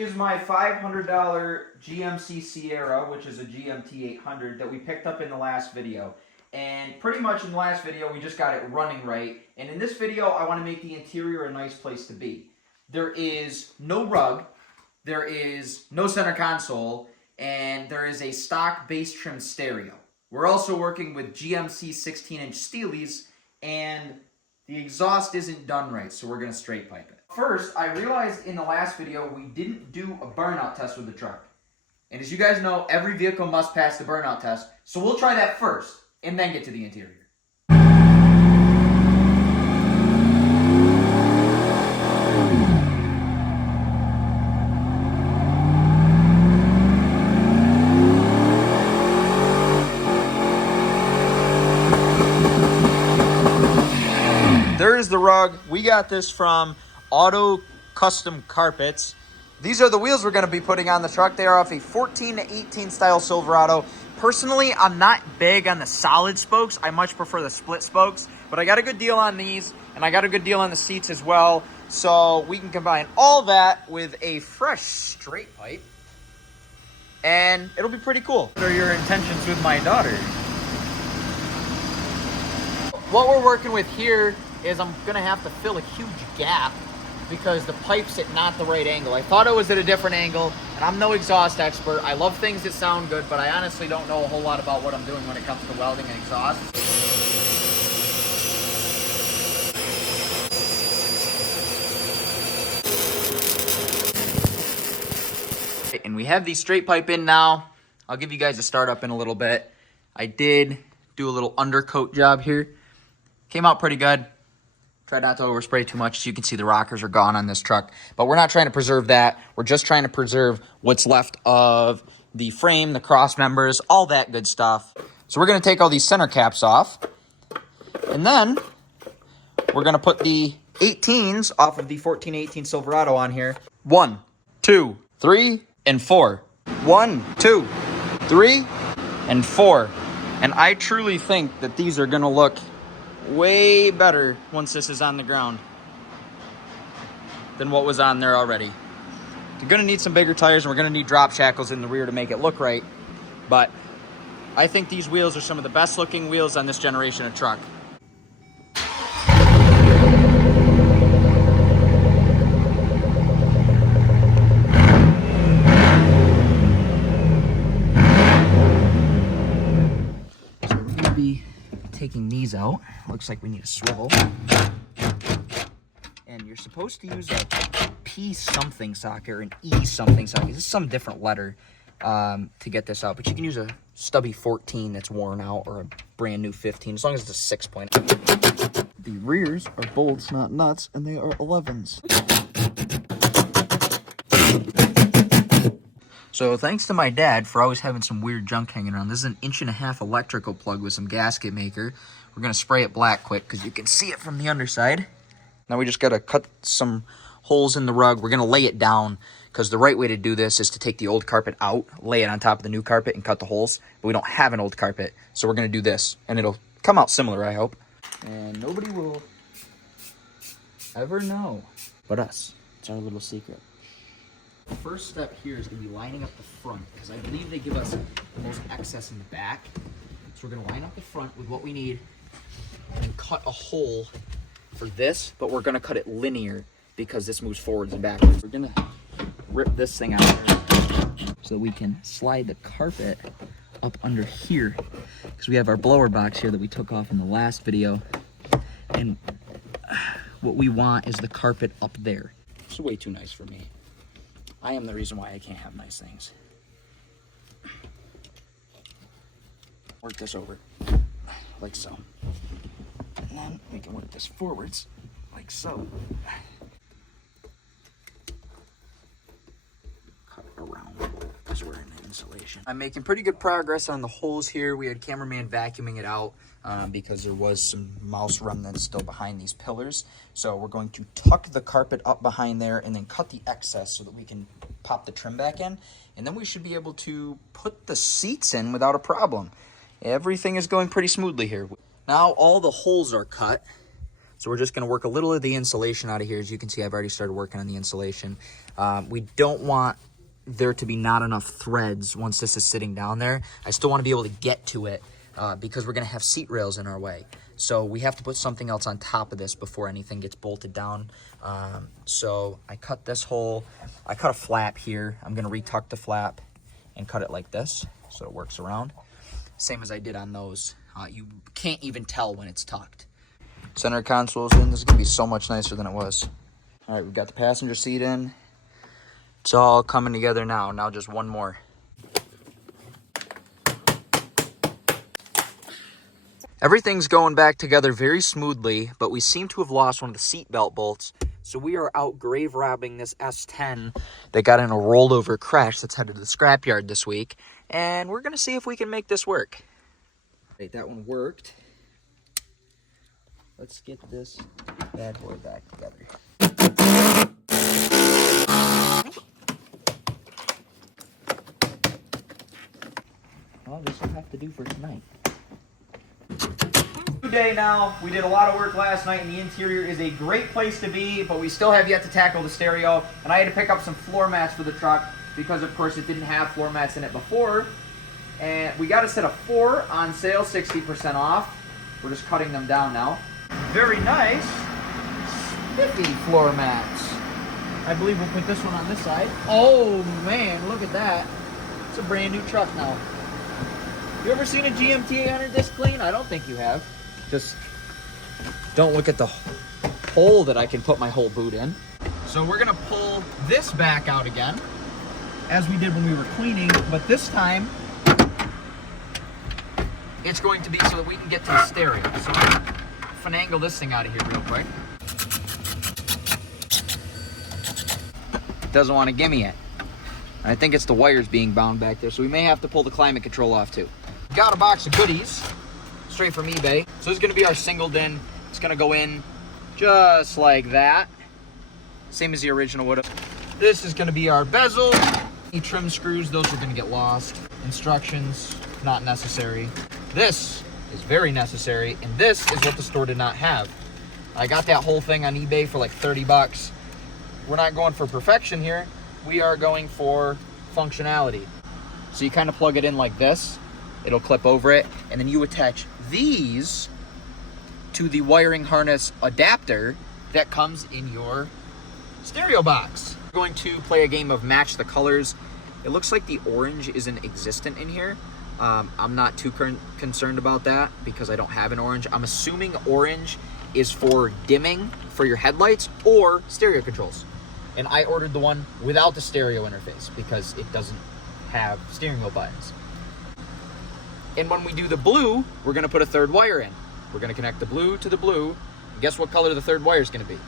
is my $500 GMC SIERRA, which is a GMT 800 that we picked up in the last video. And pretty much in the last video, we just got it running right. And in this video, I want to make the interior a nice place to be. There is no rug, there is no center console, and there is a stock bass trim stereo. We're also working with GMC 16-inch Steelies, and the exhaust isn't done right, so we're going to straight pipe it. First, I realized in the last video we didn't do a burnout test with the truck. And as you guys know, every vehicle must pass the burnout test, so we'll try that first, and then get to the interior. There's the rug. We got this from Auto Custom Carpets. These are the wheels we're going to be putting on the truck. They are off a 14 to 18 style Silverado. Personally, I'm not big on the solid spokes. I much prefer the split spokes, but I got a good deal on these, and I got a good deal on the seats as well. So we can combine all that with a fresh straight pipe, and it'll be pretty cool. What are your intentions with my daughter? What we're working with here is I'm gonna have to fill a huge gap because the pipe's at not the right angle. I thought it was at a different angle, and I'm no exhaust expert. I love things that sound good, but I honestly don't know a whole lot about what I'm doing when it comes to welding and exhaust. And we have these straight pipe in now. I'll give you guys a start up in a little bit. I did do a little undercoat job here. Came out pretty good. Tried not to overspray too much. As you can see, the rockers are gone on this truck. But we're not trying to preserve that. We're just trying to preserve what's left of the frame, the cross members, all that good stuff. So we're going to take all these center caps off. And then we're going to put the 18s off of the 1418 Silverado on here. 1, 2, 3, and 4. 1, 2, 3, and 4. And I truly think that these are going to look way better once this is on the ground than what was on there already. You're going to need some bigger tires, and we're going to need drop shackles in the rear to make it look right. But I think these wheels are some of the best looking wheels on this generation of truck. So we're going to be taking these out. Looks like we need a swivel. And you're supposed to use a P something socket or an E something socket. This is some different letter to get this out. But you can use a stubby 14 that's worn out or a brand new 15, as long as it's a 6 point. The rears are bolts, not nuts, and they are 11s. So thanks to my dad for always having some weird junk hanging around. This is an 1.5" electrical plug with some gasket maker. We're going to spray it black quick because you can see it from the underside. Now we just got to cut some holes in the rug. We're going to lay it down because the right way to do this is to take the old carpet out, lay it on top of the new carpet, and cut the holes. But we don't have an old carpet, so we're going to do this. And it'll come out similar, I hope. And nobody will ever know but us. It's our little secret. The first step here is going to be lining up the front because I believe they give us the most excess in the back. So we're going to line up the front with what we need and cut a hole for this, but we're going to cut it linear because this moves forwards and backwards. We're going to rip this thing out so that we can slide the carpet up under here because we have our blower box here that we took off in the last video, and what we want is the carpet up there. It's way too nice for me. I am the reason why I can't have nice things. Work this over, like so. And then we can work this forwards, like so. Cut it around, because we're in the insulation. I'm making pretty good progress on the holes here. We had cameraman vacuuming it out because there was some mouse remnants still behind these pillars. So we're going to tuck the carpet up behind there and then cut the excess so that we can pop the trim back in. And then we should be able to put the seats in without a problem. Everything is going pretty smoothly here. Now all the holes are cut. So we're just going to work a little of the insulation out of here. As you can see, I've already started working on the insulation. We don't want there to be not enough threads once this is sitting down there. I still want to be able to get to it because we're going to have seat rails in our way. So we have to put something else on top of this before anything gets bolted down. So I cut this hole. I cut a flap here. I'm going to retuck the flap and cut it like this so it works around. Same as I did on those. You can't even tell when it's tucked. Center console's in. This is going to be so much nicer than it was. All right, we've got the passenger seat in. It's all coming together now. Now just one more. Everything's going back together very smoothly, but we seem to have lost one of the seat belt bolts. So we are out grave robbing this S10 that got in a rolled over crash that's headed to the scrapyard this week. And we're going to see if we can make this work. Right, that one worked. Let's get this bad boy back together. Well, this will have to do for tonight. New day now. We did a lot of work last night, and the interior is a great place to be, but we still have yet to tackle the stereo. And I had to pick up some floor mats for the truck because, of course, it didn't have floor mats in it before. And we got a set of 4 on sale, 60% off. We're just cutting them down now. Very nice, spiffy floor mats. I believe we'll put this one on this side. Oh man, look at that. It's a brand new truck now. You ever seen a GMT 800 this clean? I don't think you have. Just don't look at the hole that I can put my whole boot in. So we're gonna pull this back out again, as we did when we were cleaning, but this time, it's going to be so that we can get to the stereo. So I'm gonna finagle this thing out of here real quick. It doesn't want to gimme it. I think it's the wires being bound back there, so we may have to pull the climate control off too. Got a box of goodies straight from eBay. So this is going to be our single din. It's going to go in just like that, same as the original would have. This is going to be our bezel. Any trim screws, those are going to get lost. Instructions, not necessary. This is very necessary, and this is what the store did not have. I got that whole thing on eBay for like 30 bucks. We're not going for perfection here. We are going for functionality. So you kind of plug it in like this. It'll clip over it, and then you attach these to the wiring harness adapter that comes in your stereo box. We're going to play a game of match the colors. It looks like the orange isn't existent in here. I'm not too concerned about that because I don't have an orange. I'm assuming orange is for dimming for your headlights or stereo controls. And I ordered the one without the stereo interface because it doesn't have steering wheel buttons. And when we do the blue, we're gonna put a third wire in. We're gonna connect the blue to the blue. And guess what color the third wire is gonna be?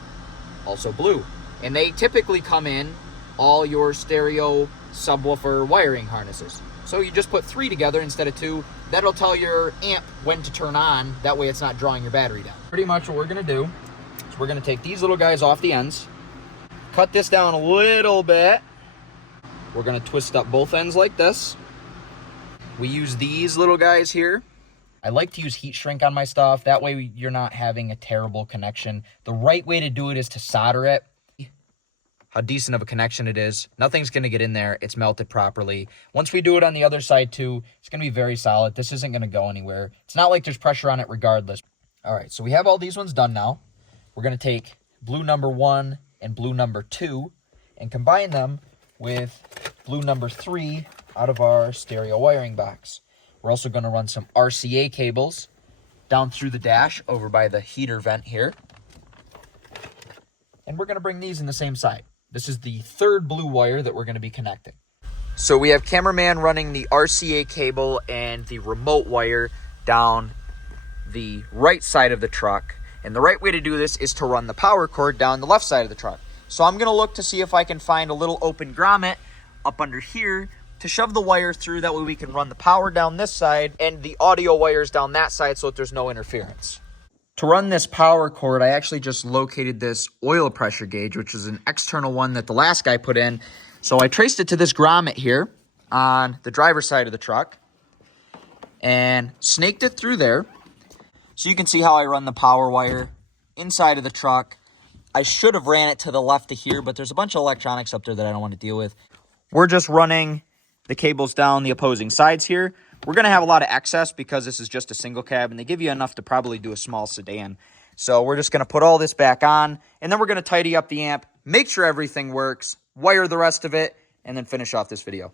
Also blue. And they typically come in all your stereo subwoofer wiring harnesses. So you just put 3 together instead of 2. That'll tell your amp when to turn on. That way it's not drawing your battery down. Pretty much what we're gonna do is we're gonna take these little guys off the ends, cut this down a little bit. We're gonna twist up both ends like this. We use these little guys here. I like to use heat shrink on my stuff. That way you're not having a terrible connection. The right way to do it is to solder it. How decent of a connection it is. Nothing's gonna get in there. It's melted properly. Once we do it on the other side too, it's gonna be very solid. This isn't gonna go anywhere. It's not like there's pressure on it regardless. All right, so we have all these ones done now. We're gonna take blue number 1 and blue number 2 and combine them with blue number 3 out of our stereo wiring box. We're also gonna run some RCA cables down through the dash over by the heater vent here. And we're gonna bring these in the same side. This is the 3rd blue wire that we're going to be connecting. So we have cameraman running the RCA cable and the remote wire down the right side of the truck. And the right way to do this is to run the power cord down the left side of the truck. So I'm going to look to see if I can find a little open grommet up under here to shove the wire through. That way we can run the power down this side and the audio wires down that side so that there's no interference. To run this power cord, I actually just located this oil pressure gauge, which is an external one that the last guy put in. So I traced it to this grommet here on the driver's side of the truck and snaked it through there. So you can see how I run the power wire inside of the truck. I should have ran it to the left of here, but there's a bunch of electronics up there that I don't want to deal with. We're just running the cables down the opposing sides here. We're going to have a lot of excess because this is just a single cab, and they give you enough to probably do a small sedan. So we're just going to put all this back on, and then we're going to tidy up the amp, make sure everything works, wire the rest of it, and then finish off this video.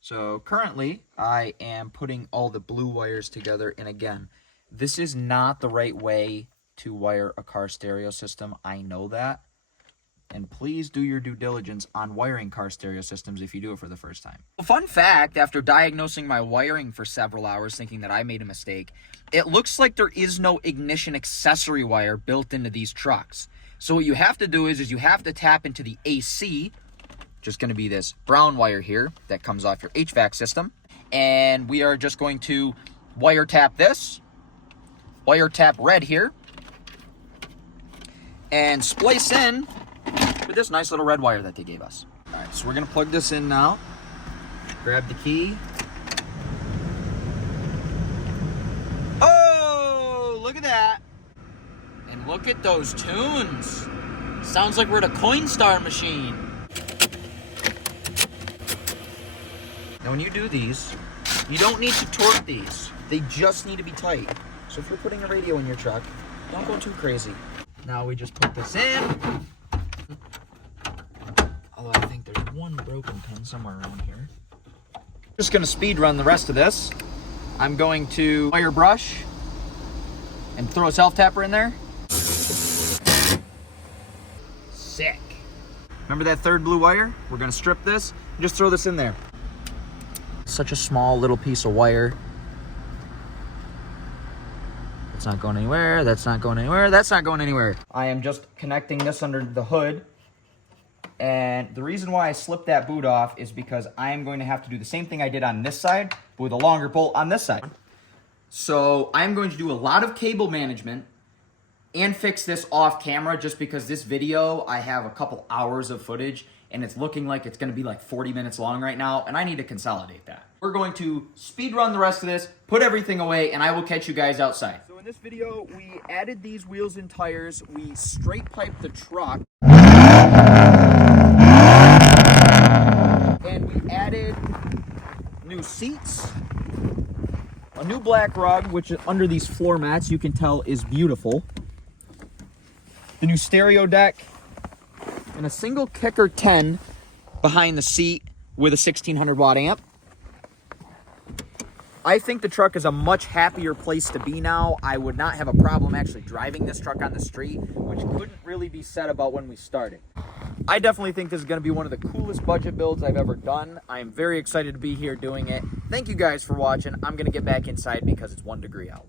So currently, I am putting all the blue wires together, and again, this is not the right way to wire a car stereo system. I know that. And please do your due diligence on wiring car stereo systems if you do it for the first time. A fun fact, after diagnosing my wiring for several hours thinking that I made a mistake, it looks like there is no ignition accessory wire built into these trucks. So what you have to do is you have to tap into the AC, just going to be this brown wire here that comes off your HVAC system. And we are just going to wire tap this, wire tap red here, and splice in with this nice little red wire that they gave us. All right, so we're gonna plug this in now. Grab the key. Oh, look at that. And look at those tunes. Sounds like we're at a Coinstar machine. Now when you do these, you don't need to torque these. They just need to be tight. So if you're putting a radio in your truck, don't go too crazy. Now we just put this in. Although I think there's one broken pin somewhere around here. Just gonna speed run the rest of this. I'm going to wire brush and throw a self-tapper in there. Sick. Remember that third blue wire? We're gonna strip this and just throw this in there. Such a small little piece of wire. That's not going anywhere, that's not going anywhere, that's not going anywhere. I am just connecting this under the hood. And the reason why I slipped that boot off is because I am going to have to do the same thing I did on this side, but with a longer bolt on this side. So I'm going to do a lot of cable management and fix this off camera just because this video, I have a couple hours of footage and it's looking like it's going to be like 40 minutes long right now, and I need to consolidate that. We're going to speed run the rest of this, put everything away, and I will catch you guys outside. So in this video, we added these wheels and tires, we straight piped the truck, and we added new seats, a new black rug, which under these floor mats you can tell is beautiful, the new stereo deck, and a single kicker 10 behind the seat with a 1600 watt amp. I think the truck is a much happier place to be now. I would not have a problem actually driving this truck on the street, which couldn't really be said about when we started. I definitely think this is going to be one of the coolest budget builds I've ever done. I am very excited to be here doing it. Thank you guys for watching. I'm going to get back inside because it's 1 degree out.